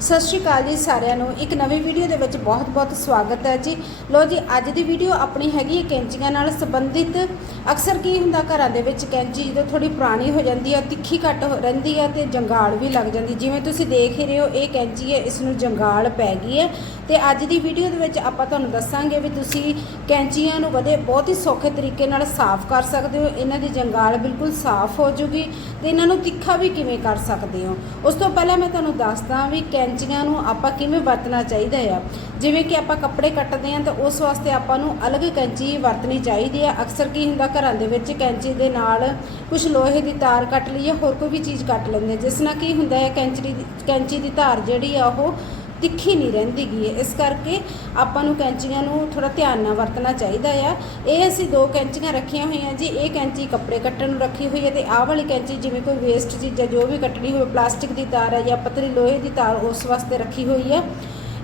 ਸਤਿ ਸ਼੍ਰੀ ਅਕਾਲ ਜੀ ਸਾਰਿਆਂ ਨੂੰ। ਇੱਕ ਨਵੀਂ ਵੀਡੀਓ ਦੇ ਵਿੱਚ ਬਹੁਤ-ਬਹੁਤ ਸਵਾਗਤ ਹੈ ਜੀ। ਲੋ ਜੀ, ਅੱਜ ਦੀ ਵੀਡੀਓ ਆਪਣੀ ਹੈਗੀ ਹੈ ਕੈਂਚੀਆਂ ਨਾਲ ਸੰਬੰਧਿਤ। ਅਕਸਰ ਕੀ ਹੁੰਦਾ ਘਰਾਂ ਦੇ ਵਿੱਚ ਕੈਂਚੀ ਜਦੋਂ ਥੋੜੀ ਪੁਰਾਣੀ ਹੋ ਜਾਂਦੀ ਹੈ, ਤਿੱਖੀ ਘੱਟ ਹੋ- ਰਹਿੰਦੀ ਹੈ ਤੇ ਜੰਗਾਲ ਵੀ ਲੱਗ ਜਾਂਦੀ। ਜਿਵੇਂ ਤੁਸੀਂ ਦੇਖ ਹੀ ਰਹੇ ਹੋ, ਇਹ ਕੈਂਚੀ ਹੈ, ਇਸ ਨੂੰ ਜੰਗਾਲ ਪੈ ਗਈ ਹੈ। ਤੇ ਅੱਜ ਦੀ ਵੀਡੀਓ ਦੇ ਵਿੱਚ ਆਪਾਂ ਤੁਹਾਨੂੰ ਦੱਸਾਂਗੇ ਵੀ ਤੁਸੀਂ ਕੈਂਚੀਆਂ ਨੂੰ ਵਧੇ ਬਹੁਤ ਹੀ ਸੌਖੇ ਤਰੀਕੇ ਨਾਲ ਸਾਫ਼ ਕਰ ਸਕਦੇ ਹੋ। ਇਹਨਾਂ ਦੀ ਜੰਗਾਲ ਬਿਲਕੁਲ ਸਾਫ਼ ਹੋ ਜੂਗੀ ਤੇ ਇਹਨਾਂ ਨੂੰ ਤਿੱਖਾ ਵੀ ਕਿਵੇਂ ਕਰ ਸਕਦੇ ਹੋ। ਉਸ ਤੋਂ ਪਹਿਲਾਂ ਮੈਂ ਤੁਹਾਨੂੰ ਦੱਸਦਾ ਵੀ ਕੈਂ ਕੈਂਚੀਆਂ ਨੂੰ ਆਪਾਂ ਕਿਵੇਂ ਵਰਤਣਾ ਚਾਹੀਦਾ ਆ? ਜਿਵੇਂ ਕਿ ਆਪਾਂ ਕੱਪੜੇ ਕੱਟਦੇ ਹਾਂ ਤਾਂ ਉਸ ਵਾਸਤੇ ਆਪਾਂ ਨੂੰ ਅਲੱਗ ਕੈਂਚੀ ਵਰਤਣੀ ਚਾਹੀਦੀ ਆ। ਅਕਸਰ ਕੀ ਹੁੰਦਾ, ਘਰਾਂ ਦੇ ਵਿੱਚ ਕੈਂਚੀ ਦੇ ਨਾਲ ਕੁਝ ਲੋਹੇ ਦੀ ਤਾਰ ਕੱਟ ਲਈ ਜਾਂ ਹੋਰ ਕੋਈ ਵੀ ਚੀਜ਼ ਕੱਟ ਲੈਂਦੇ ਜਿਸ ਨਾਲ ਕੀ ਹੁੰਦਾ ਹੈ ਕੈਂਚੀ ਦੀ ਕੈਂਚੀ ਦੀ ਧਾਰ ਜਿਹੜੀ ਆ ਉਹ ਤਿੱਖੀ ਨਹੀਂ ਰਹਿੰਦੀ ਗੀ ਇਸ ਕਰਕੇ ਆਪਾਂ ਨੂੰ ਕੈਂਚੀਆਂ ਨੂੰ ਥੋੜਾ ਧਿਆਨ ਨਾਲ ਵਰਤਣਾ ਚਾਹੀਦਾ ਆ। ਇਹ ਅਸੀਂ ਦੋ ਕੈਂਚੀਆਂ ਰੱਖੀਆਂ ਹੋਈਆਂ ਜੀ। ਇਹ ਕੈਂਚੀ ਕੱਪੜੇ ਕੱਟਣ ਨੂੰ ਰੱਖੀ ਹੋਈ ਹੈ ਤੇ ਆਹ ਵਾਲੀ ਕੈਂਚੀ ਜਿਵੇਂ ਕੋਈ ਵੇਸਟ ਚੀਜ਼ਾਂ ਜੋ ਵੀ ਕੱਟਣੀ ਹੋਵੇ, ਪਲਾਸਟਿਕ ਦੀ ਤਾਰ ਹੈ ਜਾਂ ਪਤਲੀ ਲੋਹੇ ਦੀ ਤਾਰ, ਉਸ ਵਾਸਤੇ ਰੱਖੀ ਹੋਈ ਹੈ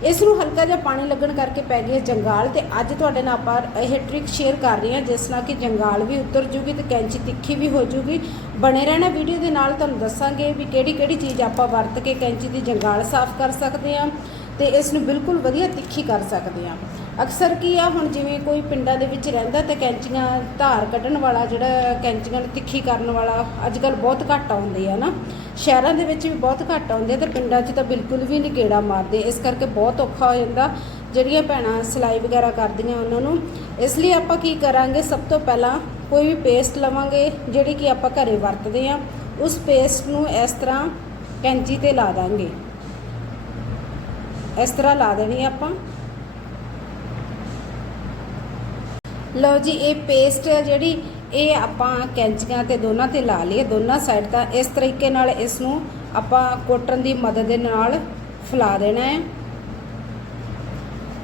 ਇਸ ਨੂੰ ਹਲਕਾ ਜਿਹਾ ਪਾਣੀ ਲੱਗਣ ਕਰਕੇ ਪੈ ਗਈ ਹੈ ਜੰਗਾਲ ਤੇ ਅੱਜ ਤੁਹਾਡੇ ਨਾਲ ਆਪਾਂ ਇਹ ਟ੍ਰਿਕ ਸ਼ੇਅਰ ਕਰ ਰਹੇ ਹਾਂ, ਜਿਸ ਨਾਲ ਕਿ ਜੰਗਾਲ ਵੀ ਉਤਰ ਜੂਗੀ ਤੇ ਕੈਂਚੀ ਤਿੱਖੀ ਵੀ ਹੋ ਜੂਗੀ। ਬਣੇ ਰਹਿਣਾ ਵੀਡੀਓ ਦੇ ਨਾਲ ਤੁਹਾਨੂੰ ਦੱਸਾਂਗੇ ਵੀ ਕਿਹੜੀ ਕਿਹੜੀ ਚੀਜ਼ ਆਪਾਂ ਵਰਤ ਕੇ ਕੈਂਚੀ ਦੀ ਜੰਗਾਲ ਸਾਫ਼ ਕਰ ਸਕਦੇ ਹਾਂ। ਤੇ ਇਸ ਨੂੰ ਬਿਲਕੁਲ ਵਧੀਆ ਤਿੱਖੀ ਕਰ ਸਕਦੇ ਹਾਂ। ਅਕਸਰ ਕੀ ਆ, ਹੁਣ ਜਿਵੇਂ ਕੋਈ ਪਿੰਡਾਂ ਦੇ ਵਿੱਚ ਰਹਿੰਦਾ ਤੇ ਕੈਂਚੀਆਂ ਧਾਰ ਕੱਢਣ ਵਾਲਾ, ਜਿਹੜਾ ਕੈਂਚੀਆਂ ਨੂੰ ਤਿੱਖੀ ਕਰਨ ਵਾਲਾ ਅੱਜ ਕੱਲ ਬਹੁਤ ਘੱਟ ਆਉਂਦੇ ਆ ਨਾ। ਸ਼ਹਿਰਾਂ ਦੇ ਵਿੱਚ ਵੀ ਬਹੁਤ ਘੱਟ ਆਉਂਦੇ ਆ ਤੇ ਪਿੰਡਾਂ 'ਚ ਤਾਂ ਬਿਲਕੁਲ ਵੀ ਨਹੀਂ ਗੇੜਾ ਮਾਰਦੇ। ਇਸ ਕਰਕੇ ਬਹੁਤ ਔਖਾ ਹੋ ਜਾਂਦਾ, ਜਿਹੜੀਆਂ ਭੈਣਾਂ ਸਿਲਾਈ ਵਗੈਰਾ ਕਰਦੀਆਂ ਉਹਨਾਂ ਨੂੰ। ਇਸ ਲਈ ਆਪਾਂ ਕੀ ਕਰਾਂਗੇ, ਸਭ ਤੋਂ ਪਹਿਲਾਂ ਕੋਈ ਵੀ ਪੇਸਟ ਲਵਾਂਗੇ, ਜਿਹੜੀ ਕਿ ਆਪਾਂ ਘਰੇ ਵਰਤਦੇ ਆ ਉਸ ਪੇਸਟ ਨੂੰ ਇਸ ਤਰ੍ਹਾਂ ਕੈਂਚੀ ਤੇ ਲਾ ਦਾਂਗੇ। ਇਸ ਤਰ੍ਹਾਂ ਲਾ ਦੇਣੀ ਆਪਾਂ। ਲਓ ਜੀ, ਇਹ ਪੇਸਟ ਹੈ ਜਿਹੜੀ, ਇਹ ਆਪਾਂ ਕੈਂਚੀਆਂ ਤੇ ਦੋਨਾਂ ਤੇ ਲਾ ਲਈਏ, ਦੋਨਾਂ ਸਾਈਡ ਤਾਂ ਇਸ ਤਰੀਕੇ ਨਾਲ ਇਸ ਨੂੰ ਆਪਾਂ ਕੋਟਨ ਦੀ ਮਦਦ ਦੇ ਨਾਲ ਫੈਲਾ ਦੇਣਾ ਹੈ।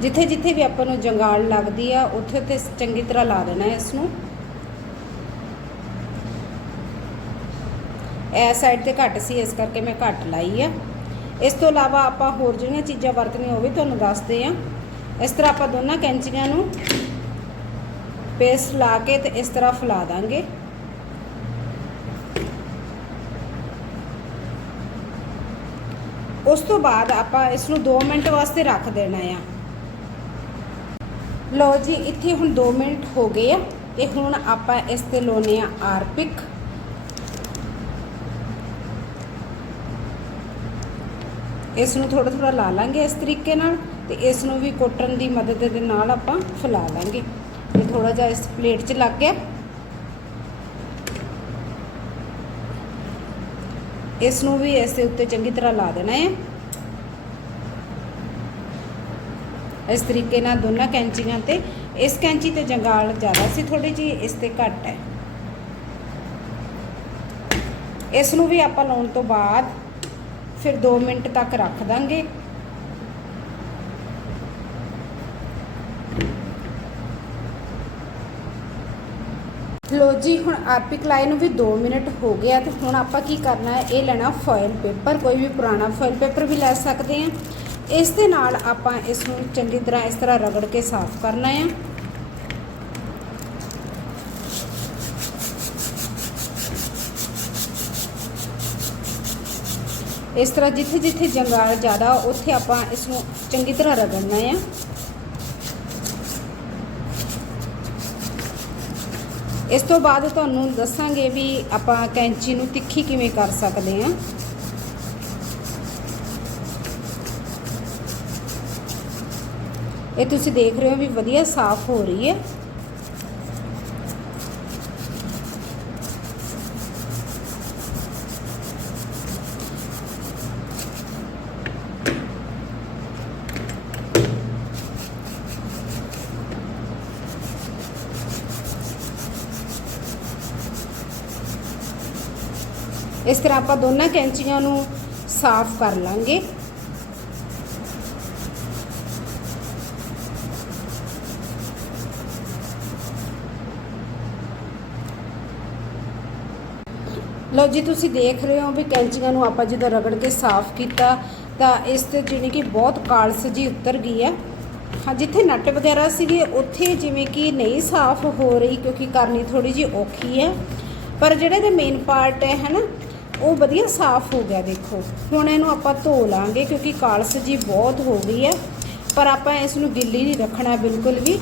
ਜਿੱਥੇ ਜਿੱਥੇ ਵੀ ਆਪਾਂ ਨੂੰ ਜੰਗਾਲ ਲੱਗਦੀ ਆ, ਉੱਥੇ ਤੇ ਚੰਗੀ ਤਰ੍ਹਾਂ ਲਾ ਦੇਣਾ ਹੈ ਇਸ ਨੂੰ ਇਹ ਸਾਈਡ ਤੇ ਘੱਟ ਸੀ, ਇਸ ਕਰਕੇ ਮੈਂ ਘੱਟ ਲਾਈ ਆ। ਇਸ ਤੋਂ ਇਲਾਵਾ ਆਪਾਂ ਹੋਰ ਜਿਹੜੀਆਂ ਚੀਜ਼ਾਂ ਵਰਤਣੀਆਂ ਉਹ ਵੀ ਤੁਹਾਨੂੰ ਦੱਸਦੇ ਆ ਇਸ ਤਰ੍ਹਾਂ ਆਪਾਂ ਦੋਨਾਂ ਕੈਂਚੀਆਂ ਨੂੰ ਪੇਸਟ ਲਾ ਕੇ ਤੇ ਇਸ ਤਰ੍ਹਾਂ ਫੈਲਾ ਦਾਂਗੇ। ਉਸ ਤੋਂ ਬਾਅਦ ਆਪਾਂ ਇਸ ਨੂੰ 2 ਮਿੰਟ ਵਾਸਤੇ ਰੱਖ ਦੇਣਾ ਆ। ਲਓ ਜੀ, ਇੱਥੇ ਹੁਣ 2 ਮਿੰਟ ਹੋ ਗਏ ਆ। ਤੇ ਹੁਣ ਆਪਾਂ ਇਸ ਤੇ ਲਾਉਨੇ ਆ ਆਰਪਿਕ। ਇਸ ਨੂੰ ਥੋੜਾ ਥੋੜਾ ਲਾ ਲਾਂਗੇ ਇਸ ਤਰੀਕੇ ਨਾਲ ਤੇ ਇਸ ਨੂੰ ਵੀ ਕੋਟਨ ਦੀ ਮਦਦ ਦੇ ਨਾਲ ਆਪਾਂ ਫੈਲਾ ਲਾਂਗੇ। ਇਹ ਥੋੜਾ ਜਿਹਾ ਇਸ ਪਲੇਟ 'ਚ ਲੱਗ ਗਿਆ। ਇਸ ਨੂੰ ਵੀ ਇਸ ਦੇ ਉੱਤੇ ਚੰਗੀ ਤਰ੍ਹਾਂ ਲਾ ਦੇਣਾ ਹੈ। ਇਸ ਤਰੀਕੇ ਨਾਲ ਦੋਨਾਂ ਕੈਂਚੀਆਂ ਤੇ, ਇਸ ਕੈਂਚੀ ਤੇ ਜੰਗਾਲ ਜ਼ਿਆਦਾ ਸੀ ਥੋੜੀ ਜੀ ਇਸ ਤੇ ਘੱਟ ਹੈ। ਇਸ ਨੂੰ ਵੀ ਆਪਾਂ ਲਾਉਣ ਤੋਂ ਬਾਅਦ ਫਿਰ 2 ਮਿੰਟ ਤੱਕ ਰੱਖ ਦਾਂਗੇ। ਲੋ ਜੀ, ਹੁਣ ਆਰਪਿਕ ਲਾਈ ਨੂੰ ਵੀ 2 ਮਿੰਟ ਹੋ ਗਿਆ ਤੇ ਹੁਣ ਆਪਾਂ ਕੀ ਕਰਨਾ ਹੈ? ਇਹ ਲੈਣਾ ਫੋਇਲ ਪੇਪਰ, ਕੋਈ ਵੀ ਪੁਰਾਣਾ ਫੋਇਲ ਪੇਪਰ ਵੀ ਲੈ ਸਕਦੇ ਆ। ਇਸ ਦੇ ਨਾਲ ਆਪਾਂ ਇਸ ਨੂੰ ਚੰਗੀ ਤਰ੍ਹਾਂ ਇਸ ਤਰ੍ਹਾਂ ਰਗੜ ਕੇ ਸਾਫ਼ ਕਰਨਾ ਹੈ ਇਸ ਤਰ੍ਹਾਂ ਜਿੱਥੇ ਜਿੱਥੇ ਜੰਗਾਲ ਜ਼ਿਆਦਾ, ਉੱਥੇ ਆਪਾਂ ਇਸ ਨੂੰ ਚੰਗੀ ਤਰ੍ਹਾਂ ਰਗੜਨਾ ਹੈ ਇਸ ਤੋਂ ਬਾਅਦ ਤੁਹਾਨੂੰ ਦੱਸਾਂਗੇ ਵੀ ਆਪਾਂ ਕੈਂਚੀ ਨੂੰ ਤਿੱਖੀ ਕਿਵੇਂ ਕਰ ਸਕਦੇ ਹਾਂ। ਇਹ ਤੁਸੀਂ ਦੇਖ ਰਹੇ ਹੋ ਵੀ ਵਧੀਆ ਸਾਫ਼ ਹੋ ਰਹੀ ਹੈ। ਇਸ ਤਰ੍ਹਾਂ ਆਪਾਂ ਦੋਨਾਂ ਕੈਂਚੀਆਂ ਨੂੰ ਸਾਫ਼ ਕਰ ਲਾਂਗੇ। ਲਓ ਜੀ, ਤੁਸੀਂ ਦੇਖ ਰਹੇ ਹੋ ਵੀ ਕੈਂਚੀਆਂ ਨੂੰ ਆਪਾਂ ਜਦੋਂ ਰਗੜ ਕੇ ਸਾਫ਼ ਕੀਤਾ, ਤਾਂ ਇਸ ਤੇ ਜਿਹੜੀ ਕਿ ਬਹੁਤ ਕਾਲਸ ਜੀ ਉਤਰ ਗਈ ਹੈ। ਹਾਂ, ਜਿੱਥੇ ਨੱਟ ਵਗੈਰਾ ਸੀਗੇ, ਉੱਥੇ ਜਿਵੇਂ ਕਿ ਨਹੀਂ ਸਾਫ਼ ਹੋ ਰਹੀ ਕਿਉਂਕਿ ਕਰਨੀ ਥੋੜੀ ਜੀ ਔਖੀ ਹੈ। ਪਰ ਜਿਹੜੇ ਦੇ ਮੇਨ ਪਾਰਟ ਹੈ ਹਨਾ ਉਹ ਵਧੀਆ ਸਾਫ਼ ਹੋ ਗਿਆ, ਦੇਖੋ। ਹੁਣ ਇਹਨੂੰ ਆਪਾਂ ਧੋ ਲਾਂਗੇ ਕਿਉਂਕਿ ਕਾਲਸ ਜੀ ਬਹੁਤ ਹੋ ਗਈ ਹੈ, ਪਰ ਆਪਾਂ ਇਸ ਨੂੰ ਗਿੱਲੀ ਨਹੀਂ ਰੱਖਣਾ ਬਿਲਕੁਲ ਵੀ।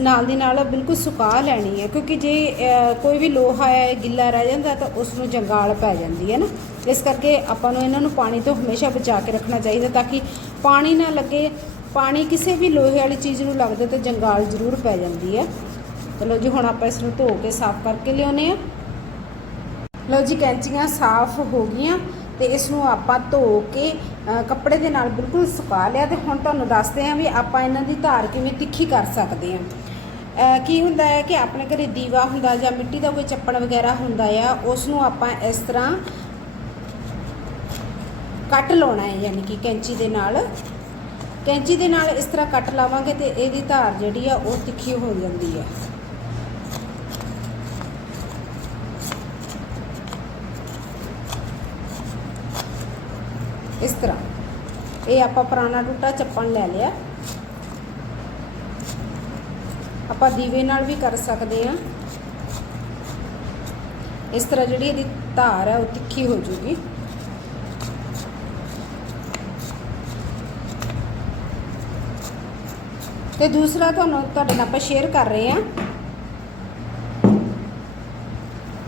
ਨਾਲ ਦੀ ਨਾਲ ਬਿਲਕੁਲ ਸੁਕਾ ਲੈਣੀ ਹੈ, ਕਿਉਂਕਿ ਜੇ ਕੋਈ ਵੀ ਲੋਹਾ ਹੈ ਗਿੱਲਾ ਰਹਿ ਜਾਂਦਾ ਤਾਂ ਉਸ ਨੂੰ ਜੰਗਾਲ ਪੈ ਜਾਂਦੀ ਹੈ ਨਾ। ਇਸ ਕਰਕੇ ਆਪਾਂ ਨੂੰ ਇਹਨਾਂ ਨੂੰ ਪਾਣੀ ਤੋਂ ਹਮੇਸ਼ਾ ਬਚਾ ਕੇ ਰੱਖਣਾ ਚਾਹੀਦਾ ਤਾਂ ਕਿ ਪਾਣੀ ਨਾ ਲੱਗੇ। ਪਾਣੀ ਕਿਸੇ ਵੀ ਲੋਹੇ ਵਾਲੀ ਚੀਜ਼ ਨੂੰ ਲੱਗਦਾ ਤਾਂ ਜੰਗਾਲ ਜ਼ਰੂਰ ਪੈ ਜਾਂਦੀ ਹੈ। ਚਲੋ ਜੀ, ਹੁਣ ਆਪਾਂ ਇਸ ਨੂੰ ਧੋ ਕੇ ਸਾਫ਼ ਕਰਕੇ ਲਿਆਉਨੇ ਆ ਲਓ ਜੀ, ਕੈਂਚੀਆਂ ਸਾਫ਼ ਹੋ ਗਈਆਂ ਤੇ ਇਸ ਨੂੰ ਆਪਾਂ ਧੋ ਕੇ ਕੱਪੜੇ ਦੇ ਨਾਲ ਬਿਲਕੁਲ ਸੁਕਾ ਲਿਆ ਤੇ ਹੁਣ ਤੁਹਾਨੂੰ ਦੱਸਦੇ ਹਾਂ ਵੀ ਆਪਾਂ ਇਹਨਾਂ ਦੀ ਧਾਰ ਕਿਵੇਂ ਤਿੱਖੀ ਕਰ ਸਕਦੇ ਹਾਂ। ਕੀ ਹੁੰਦਾ ਹੈ ਕਿ ਆਪਣੇ ਘਰੇ ਦੀਵਾ ਹੁੰਦਾ ਜਾਂ ਮਿੱਟੀ ਦਾ ਕੋਈ ਚੱਪਣ ਵਗੈਰਾ ਹੁੰਦਾ ਆ, ਉਸ ਨੂੰ ਆਪਾਂ ਇਸ ਤਰ੍ਹਾਂ ਕੱਟ ਲਾਉਣਾ ਹੈ, ਯਾਨੀ ਕਿ ਕੈਂਚੀ ਦੇ ਨਾਲ। ਕੈਂਚੀ ਦੇ ਨਾਲ ਇਸ ਤਰ੍ਹਾਂ ਕੱਟ ਲਾਵਾਂਗੇ ਤੇ ਇਹਦੀ ਧਾਰ ਜਿਹੜੀ ਆ ਉਹ ਤਿੱਖੀ ਹੋ ਜਾਂਦੀ ਹੈ। ਇਸ ਤਰ੍ਹਾਂ। ਇਹ ਆਪਾਂ ਪੁਰਾਣਾ ਟੁੱਟਾ ਚੱਪਣ ਲੈ ਲਿਆ। ਆਪਾਂ ਦੀਵੇ ਨਾਲ ਵੀ ਕਰ ਸਕਦੇ ਹਾਂ। ਇਸ ਤਰ੍ਹਾਂ ਜਿਹੜੀ ਇਹਦੀ ਧਾਰ ਹੈ ਉਹ ਤਿੱਖੀ ਹੋ ਜੂਗੀ। ਤੇ ਦੂਸਰਾ ਤੁਹਾਨੂੰ ਤੁਹਾਡੇ ਨਾਲ ਆਪਾਂ ਸ਼ੇਅਰ ਕਰ ਰਹੇ ਹਾਂ।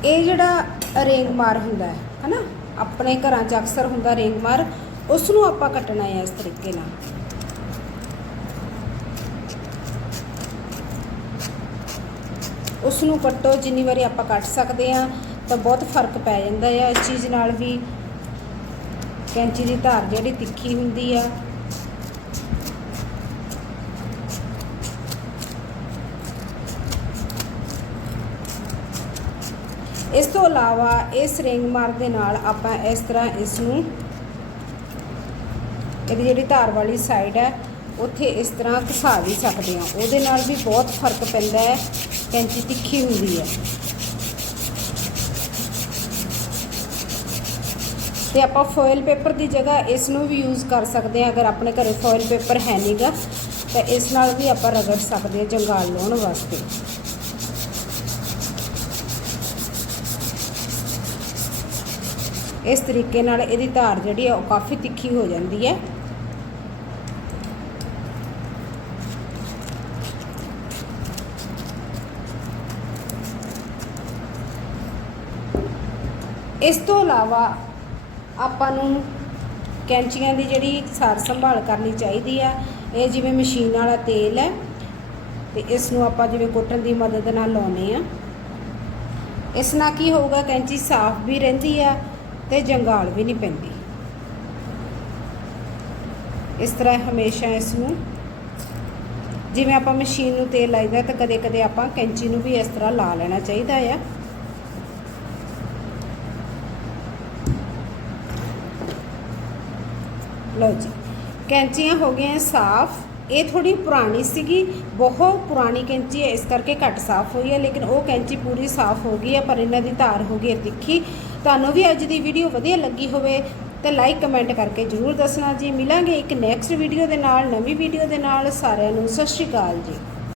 ਇਹ ਜਿਹੜਾ ਰੇਂਗਮਾਰ ਹੁੰਦਾ ਹੈ, ਹਨਾ? ਆਪਣੇ ਘਰਾਂ 'ਚ ਅਕਸਰ ਹੁੰਦਾ ਰੇਂਗਮਾਰ ਉਸ ਨੂੰ ਆਪਾਂ ਕੱਟਣਾ ਹੈ ਇਸ ਤਰੀਕੇ ਨਾਲ। ਉਸ ਨੂੰ ਕੱਟੋ, ਜਿੰਨੀ ਵਾਰੀ ਆਪਾਂ ਕੱਟ ਸਕਦੇ ਆ ਤਾਂ ਬਹੁਤ ਫ਼ਰਕ ਪੈ ਜਾਂਦਾ ਆ ਇਸ ਚੀਜ਼ ਨਾਲ ਵੀ ਕੈਂਚੀ ਦੀ ਧਾਰ ਜਿਹੜੀ ਤਿੱਖੀ ਹੁੰਦੀ ਆ ਇਸ ਤੋਂ ਇਲਾਵਾ ਇਸ ਰਿੰਗ ਮਾਰ ਦੇ ਨਾਲ ਆਪਾਂ ਇਸ ਤਰ੍ਹਾਂ ਇਸ ਨੂੰ ਇਹਦੀ ਜਿਹੜੀ ਧਾਰ ਵਾਲੀ ਸਾਈਡ ਹੈ, ਉੱਥੇ ਇਸ ਤਰ੍ਹਾਂ ਘਸਾ ਵੀ ਸਕਦੇ ਹਾਂ। ਉਹਦੇ ਨਾਲ ਵੀ ਬਹੁਤ ਫ਼ਰਕ ਪੈਂਦਾ ਹੈ, ਕੈਂਚੀ ਤਿੱਖੀ ਹੁੰਦੀ ਹੈ। ਤੇ ਆਪਾਂ ਫੋਇਲ ਪੇਪਰ ਦੀ ਜਗ੍ਹਾ ਇਸ ਨੂੰ ਵੀ ਯੂਜ਼ ਕਰ ਸਕਦੇ ਹਾਂ, ਅਗਰ ਆਪਣੇ ਘਰੇ ਫੋਇਲ ਪੇਪਰ ਹੈ ਨਹੀਂਗਾ ਤਾਂ ਇਸ ਨਾਲ ਵੀ ਆਪਾਂ ਰਗੜ ਸਕਦੇ ਹਾਂ ਜੰਗਾਲ ਲਾਉਣ ਵਾਸਤੇ। ਇਸ ਤਰੀਕੇ ਨਾਲ ਇਹਦੀ ਧਾਰ ਜਿਹੜੀ ਆ ਉਹ ਕਾਫੀ ਤਿੱਖੀ ਹੋ ਜਾਂਦੀ ਹੈ। ਇਸ ਤੋਂ ਇਲਾਵਾ ਆਪਾਂ ਨੂੰ ਕੈਂਚੀਆਂ ਦੀ ਜਿਹੜੀ ਸਾਰ ਸੰਭਾਲ ਕਰਨੀ ਚਾਹੀਦੀ ਆ, ਇਹ ਜਿਵੇਂ ਮਸ਼ੀਨ ਵਾਲਾ ਤੇਲ ਹੈ ਤੇ ਇਸ ਨੂੰ ਆਪਾਂ ਜਿਵੇਂ ਕੋਟਨ ਦੀ ਮਦਦ ਨਾਲ ਲਾਉਨੇ ਆ ਇਸ ਨਾਲ ਕੀ ਹੋਊਗਾ, ਕੈਂਚੀ ਸਾਫ਼ ਵੀ ਰਹਿੰਦੀ ਆ ਤੇ ਜੰਗਾਲ ਵੀ ਨਹੀਂ ਪੈਂਦੀ। ਇਸ ਤਰ੍ਹਾਂ ਹਮੇਸ਼ਾ ਇਸ ਨੂੰ ਜਿਵੇਂ ਆਪਾਂ ਮਸ਼ੀਨ ਨੂੰ ਤੇਲ ਲਾਈਦਾ ਤਾਂ ਕਦੇ ਕਦੇ ਆਪਾਂ ਕੈਂਚੀ ਨੂੰ ਵੀ ਇਸ ਤਰ੍ਹਾਂ ਲਾ ਲੈਣਾ ਚਾਹੀਦਾ ਆ। ਲਓ ਜੀ, ਕੈਂਚੀਆਂ ਹੋ ਗਈਆਂ ਸਾਫ਼। ਇਹ ਥੋੜੀ ਪੁਰਾਣੀ ਸੀਗੀ, ਬਹੁਤ ਪੁਰਾਣੀ ਕੈਂਚੀ ਹੈ, ਇਸ ਕਰਕੇ ਘੱਟ ਸਾਫ਼ ਹੋਈ ਹੈ, ਲੇਕਿਨ ਉਹ ਕੈਂਚੀ ਪੂਰੀ ਸਾਫ਼ ਹੋ ਗਈ ਹੈ, ਪਰ ਇਹਨਾਂ ਦੀ ਧਾਰ ਹੋ ਗਈ ਹੈ ਤਿੱਖੀ। ਤੁਹਾਨੂੰ ਵੀ ਅੱਜ ਦੀ ਵੀਡੀਓ ਵਧੀਆ ਲੱਗੀ ਹੋਵੇ ਤੇ ਲਾਈਕ ਕਮੈਂਟ ਕਰਕੇ ਜਰੂਰ ਦੱਸਣਾ ਜੀ। ਮਿਲਾਂਗੇ ਇੱਕ ਨੈਕਸਟ ਵੀਡੀਓ ਦੇ ਨਾਲ, ਨਵੀਂ ਵੀਡੀਓ ਦੇ ਨਾਲ। ਸਾਰਿਆਂ ਨੂੰ ਸਤਿ ਸ਼੍ਰੀ ਅਕਾਲ ਜੀ।